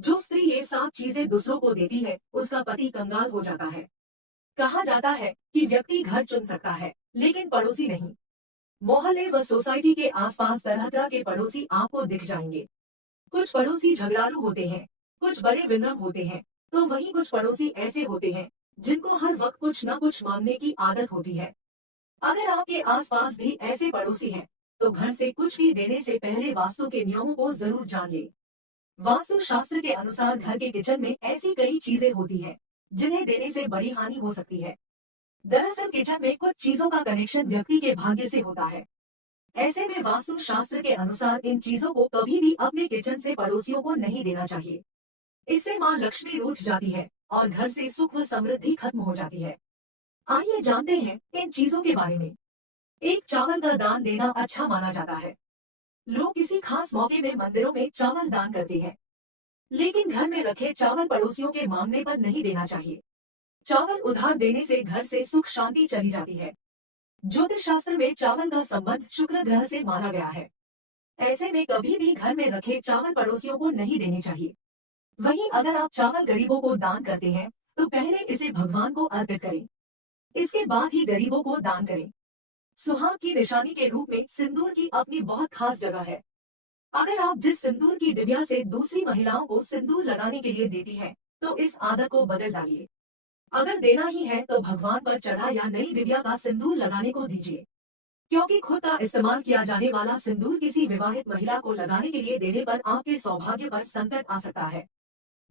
जो स्त्री ये 7 चीजें दूसरों को देती है, उसका पति कंगाल हो जाता है। कहा जाता है कि व्यक्ति घर चुन सकता है, लेकिन पड़ोसी नहीं। मोहल्ले व सोसाइटी के आसपास तरह तरह के पड़ोसी आपको दिख जाएंगे। कुछ पड़ोसी झगड़ालू होते हैं, कुछ बड़े विनम्र होते हैं, तो वहीं कुछ पड़ोसी ऐसे होते हैं जिनको हर वक्त कुछ न कुछ मांगने की आदत होती है। अगर आपके आसपास भी ऐसे पड़ोसी हैं, तो घर से कुछ भी देने से पहले वास्तु के नियमों को जरूर जान ले। वास्तु शास्त्र के अनुसार घर के किचन में ऐसी कई चीजें होती हैं, जिन्हें देने से बड़ी हानि हो सकती है। दरअसल किचन में कुछ चीजों का कनेक्शन व्यक्ति के भाग्य से होता है। ऐसे में वास्तु शास्त्र के अनुसार इन चीजों को कभी भी अपने किचन से पड़ोसियों को नहीं देना चाहिए। इससे माँ लक्ष्मी रूठ जाती है और घर से सुख व समृद्धि खत्म हो जाती है। आइए जानते हैं इन चीजों के बारे में। एक, चावल का दान देना अच्छा माना जाता है। लोग किसी खास मौके में मंदिरों में चावल दान करते हैं, लेकिन घर में रखे चावल पड़ोसियों के मांगने पर नहीं देना चाहिए। चावल उधार देने से घर से सुख शांति चली जाती है। ज्योतिष शास्त्र में चावल का संबंध शुक्र ग्रह से माना गया है। ऐसे में कभी भी घर में रखे चावल पड़ोसियों को नहीं देने चाहिए। वहीं अगर आप चावल गरीबों को दान करते हैं, तो पहले इसे भगवान को अर्पित करें। इसके बाद ही गरीबों को दान करें। सुहाग की निशानी के रूप में सिंदूर की अपनी बहुत खास जगह है। अगर आप जिस सिंदूर की डिबिया से दूसरी महिलाओं को सिंदूर लगाने के लिए देती हैं, तो इस आदत को बदल डालिए। अगर देना ही है तो भगवान पर चढ़ा या नई डिबिया का सिंदूर लगाने को दीजिए, क्योंकि खुद का इस्तेमाल किया जाने वाला सिंदूर किसी विवाहित महिला को लगाने के लिए देने पर आपके सौभाग्य पर संकट आ सकता है।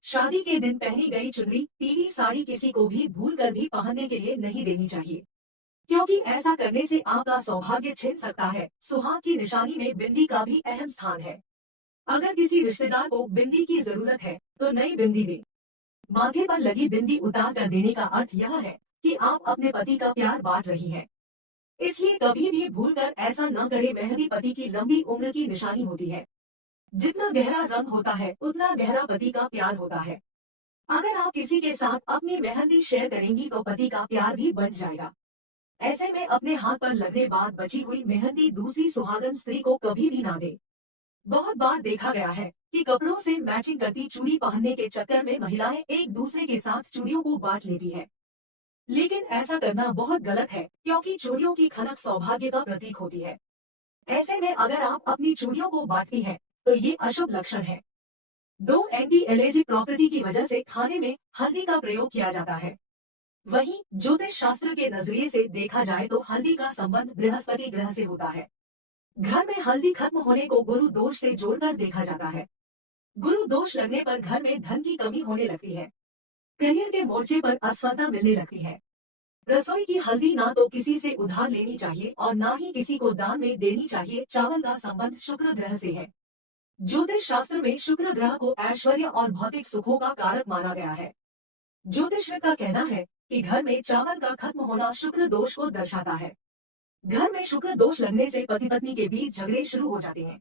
शादी के दिन पहनी गई चुनरी, पीली साड़ी किसी को भी भूल कर भी पहनने के लिए नहीं देनी चाहिए, क्योंकि ऐसा करने से आपका सौभाग्य छिन सकता है। सुहाग की निशानी में बिंदी का भी अहम स्थान है। अगर किसी रिश्तेदार को बिंदी की जरूरत है, तो नई बिंदी दे। माथे पर लगी बिंदी उतार कर देने का अर्थ यह है कि आप अपने पति का प्यार बांट रही हैं। इसलिए कभी भी भूलकर ऐसा न करें। मेहंदी पति की लंबी उम्र की निशानी होती है। जितना गहरा रंग होता है, उतना गहरा पति का प्यार होता है। अगर आप किसी के साथ अपनी मेहंदी शेयर करेंगी, तो पति का प्यार भी बढ़ जाएगा। ऐसे में अपने हाथ पर लगने बाद बची हुई मेहंदी दूसरी सुहागन स्त्री को कभी भी ना दे। बहुत बार देखा गया है कि कपड़ों से मैचिंग करती चूड़ी पहनने के चक्कर में महिलाएं एक दूसरे के साथ चूड़ियों को बांट लेती हैं। लेकिन ऐसा करना बहुत गलत है, क्योंकि चूड़ियों की खनक सौभाग्य का प्रतीक होती है। ऐसे में अगर आप अपनी चूड़ियों को बांटती हैं, तो ये अशुभ लक्षण है। दो, एंटी एलर्जिक प्रॉपर्टी की वजह से खाने में हल्दी का प्रयोग किया जाता है। वहीं ज्योतिष शास्त्र के नजरिए से देखा जाए तो हल्दी का संबंध बृहस्पति ग्रह से होता है। घर में हल्दी खत्म होने को गुरु दोष से जोड़कर देखा जाता है। गुरु दोष लगने पर घर में धन की कमी होने लगती है। करियर के मोर्चे पर असफलता मिलने लगती है। रसोई की हल्दी ना तो किसी से उधार लेनी चाहिए और ना ही किसी को दान में देनी चाहिए। चावल का संबंध शुक्र ग्रह से है। ज्योतिष शास्त्र में शुक्र ग्रह को ऐश्वर्य और भौतिक सुखों का कारक माना गया है। ज्योतिषविद का कहना है कि घर में चावल का खत्म होना शुक्र दोष को दर्शाता है। घर में शुक्र दोष लगने से पति पत्नी के बीच झगड़े शुरू हो जाते हैं।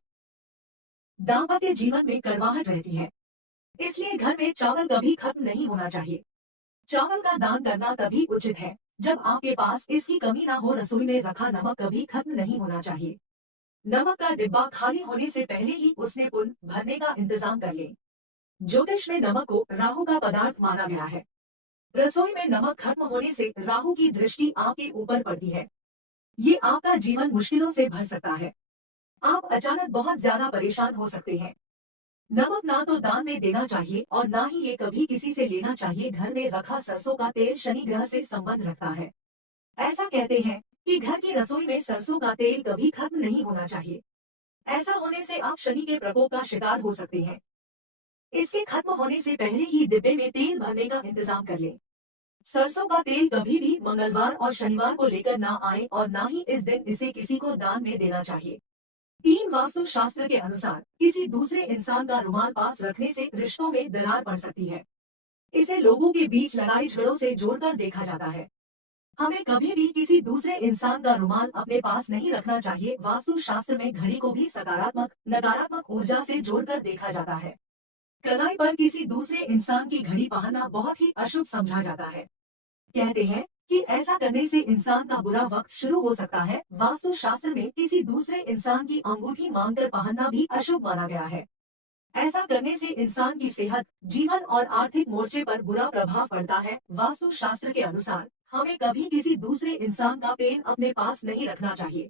दाम्पत्य जीवन में कड़वाहट रहती है। इसलिए घर में चावल कभी खत्म नहीं होना चाहिए। चावल का दान करना तभी उचित है जब आपके पास इसकी कमी ना हो। रसोई में रखा नमक कभी खत्म नहीं होना चाहिए। नमक का डिब्बा खाली होने से पहले ही उसमें पुन भरने का इंतजाम कर लें। ज्योतिष में नमक को राहु का पदार्थ माना गया है। रसोई में नमक खत्म होने से राहु की दृष्टि आपके ऊपर पड़ती है। ये आपका जीवन मुश्किलों से भर सकता है। आप अचानक बहुत ज्यादा परेशान हो सकते हैं। नमक ना तो दान में देना चाहिए और ना ही ये कभी किसी से लेना चाहिए। घर में रखा सरसों का तेल शनि ग्रह से संबंध रखता है। ऐसा कहते हैं कि घर की रसोई में सरसों का तेल कभी खत्म नहीं होना चाहिए। ऐसा होने से आप शनि के प्रकोप का शिकार हो सकते हैं। इसके खत्म होने से पहले ही डिब्बे में तेल भरने का इंतजाम कर लें। सरसों का तेल कभी भी मंगलवार और शनिवार को लेकर ना आए और ना ही इस दिन इसे किसी को दान में देना चाहिए। तीन, वास्तु शास्त्र के अनुसार किसी दूसरे इंसान का रुमाल पास रखने से रिश्तों में दरार पड़ सकती है। इसे लोगों के बीच लड़ाई झगड़ों से जोड़कर देखा जाता है। हमें कभी भी किसी दूसरे इंसान का रुमाल अपने पास नहीं रखना चाहिए। वास्तु शास्त्र में घड़ी को भी सकारात्मक नकारात्मक ऊर्जा से जोड़कर देखा जाता है। कलाई पर किसी दूसरे इंसान की घड़ी पहनना बहुत ही अशुभ समझा जाता है। कहते हैं कि ऐसा करने से इंसान का बुरा वक्त शुरू हो सकता है। वास्तु शास्त्र में किसी दूसरे इंसान की अंगूठी मांगकर पहनना भी अशुभ माना गया है। ऐसा करने से इंसान की सेहत, जीवन और आर्थिक मोर्चे पर बुरा प्रभाव पड़ता है। वास्तु शास्त्र के अनुसार हमें कभी किसी दूसरे इंसान का पेन अपने पास नहीं रखना चाहिए।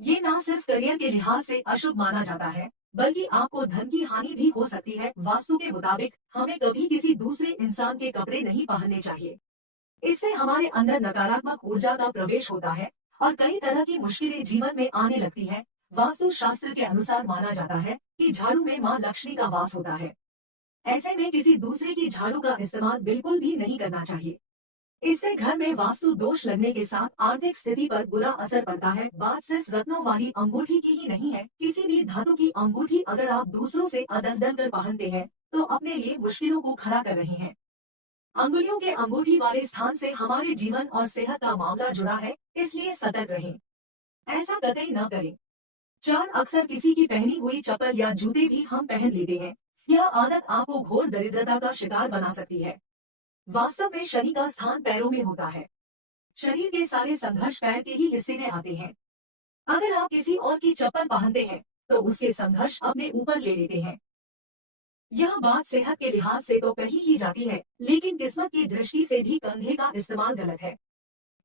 ये न सिर्फ करियर के लिहाज से अशुभ माना जाता है, बल्कि आपको धन की हानि भी हो सकती है। वास्तु के मुताबिक हमें कभी किसी दूसरे इंसान के कपड़े नहीं पहनने चाहिए। इससे हमारे अंदर नकारात्मक ऊर्जा का प्रवेश होता है और कई तरह की मुश्किलें जीवन में आने लगती हैं। वास्तु शास्त्र के अनुसार माना जाता है कि झाड़ू में माँ लक्ष्मी का वास होता है। ऐसे में किसी दूसरे की झाड़ू का इस्तेमाल बिल्कुल भी नहीं करना चाहिए। इससे घर में वास्तु दोष लगने के साथ आर्थिक स्थिति पर बुरा असर पड़ता है। बात सिर्फ रत्नों वाली अंगूठी की ही नहीं है, किसी भी धातु की अंगूठी अगर आप दूसरों से अदल दल कर पहनते हैं तो अपने लिए मुश्किलों को खड़ा कर रहे हैं। अंगुलियों के अंगूठी वाले स्थान से हमारे जीवन और सेहत का मामला जुड़ा है, इसलिए सतर्क रहें। ऐसा कतई न करें। चार अक्सर किसी की पहनी हुई चप्पल या जूते भी हम पहन लेते हैं। यह आदत आपको घोर दरिद्रता का शिकार बना सकती है। वास्तव में शनि का स्थान पैरों में होता है। शरीर के सारे संघर्ष पैर के ही हिस्से में आते हैं। अगर आप किसी और की चप्पल पहनते हैं तो उसके संघर्ष अपने ऊपर ले लेते हैं। यह बात सेहत के लिहाज से तो कही ही जाती है, लेकिन किस्मत की दृष्टि से भी कंघे का इस्तेमाल गलत है।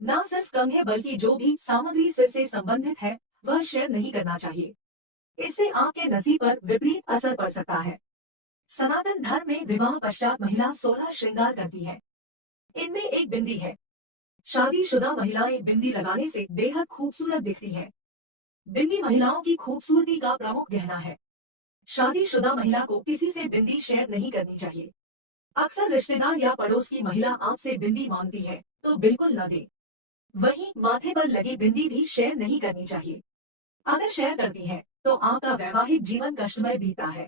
न सिर्फ कंघे बल्कि जो भी सामग्री सिर से संबंधित है वह शेयर नहीं करना चाहिए। इससे आपके नसीब पर विपरीत असर पड़ सकता है। सनातन धर्म में विवाह पश्चात महिला 16 श्रृंगार करती है। इनमें एक बिंदी है। शादीशुदा महिलाएं बिंदी लगाने से बेहद खूबसूरत दिखती हैं। बिंदी महिलाओं की खूबसूरती का प्रमुख गहना है। शादीशुदा महिला को किसी से बिंदी शेयर नहीं करनी चाहिए। अक्सर रिश्तेदार या पड़ोस की महिला आपसे बिंदी मांगती है तो बिल्कुल न दे। वहीं माथे पर लगी बिंदी भी शेयर नहीं करनी चाहिए। अगर शेयर करती है तो आपका वैवाहिक जीवन कष्टमय बीता है।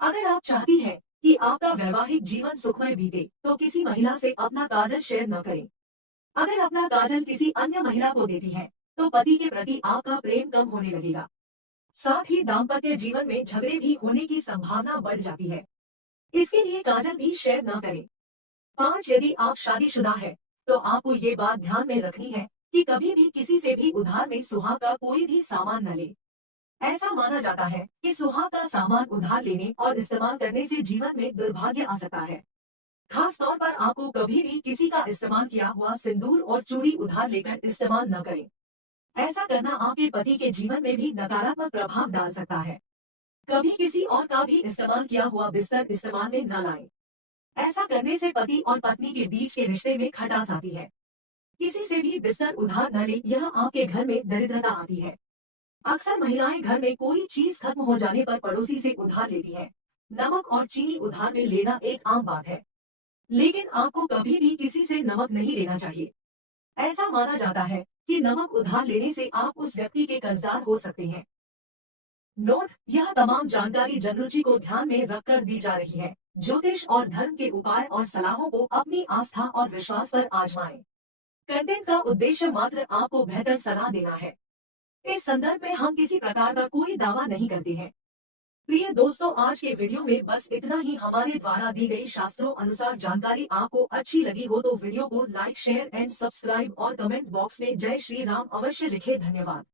अगर आप चाहती हैं कि आपका वैवाहिक जीवन सुखमय बीते तो किसी महिला से अपना काजल शेयर न करें। अगर अपना काजल किसी अन्य महिला को देती है तो पति के प्रति आपका प्रेम कम होने लगेगा। साथ ही दाम्पत्य जीवन में झगड़े भी होने की संभावना बढ़ जाती है। इसके लिए काजल भी शेयर न करें। 5 यदि आप शादीशुदा है तो आपको ये बात ध्यान में रखनी है कि कभी भी किसी से भी उधार में सुहाग का कोई भी सामान न ले। ऐसा माना जाता है कि सुहाग का सामान उधार लेने और इस्तेमाल करने से जीवन में दुर्भाग्य आ सकता है। खास तौर पर आपको कभी भी किसी का इस्तेमाल किया हुआ सिंदूर और चूड़ी उधार लेकर इस्तेमाल न करें। ऐसा करना आपके पति के जीवन में भी नकारात्मक प्रभाव डाल सकता है। कभी किसी और का भी इस्तेमाल किया हुआ बिस्तर इस्तेमाल में न लाएं। ऐसा करने से पति और पत्नी के बीच के रिश्ते में खटास आती है। किसी से भी बिस्तर उधार न ले, यह आपके घर में दरिद्रता आती है। अक्सर महिलाएं घर में कोई चीज खत्म हो जाने पर पड़ोसी से उधार लेती हैं। नमक और चीनी उधार में लेना एक आम बात है, लेकिन आपको कभी भी किसी से नमक नहीं लेना चाहिए। ऐसा माना जाता है कि नमक उधार लेने से आप उस व्यक्ति के कर्जदार हो सकते हैं। नोट: यह तमाम जानकारी जनरुचि को ध्यान में रखकर दी जा रही है। ज्योतिष और धर्म के उपाय और सलाहों को अपनी आस्था और विश्वास पर आजमाएं। कंटेंट का उद्देश्य मात्र आपको बेहतर सलाह देना है। इस संदर्भ में हम किसी प्रकार का कोई दावा नहीं करते हैं। प्रिय दोस्तों, आज के वीडियो में बस इतना ही। हमारे द्वारा दी गई शास्त्रों अनुसार जानकारी आपको अच्छी लगी हो तो वीडियो को लाइक, शेयर एंड सब्सक्राइब और कमेंट बॉक्स में जय श्री राम अवश्य लिखें। धन्यवाद।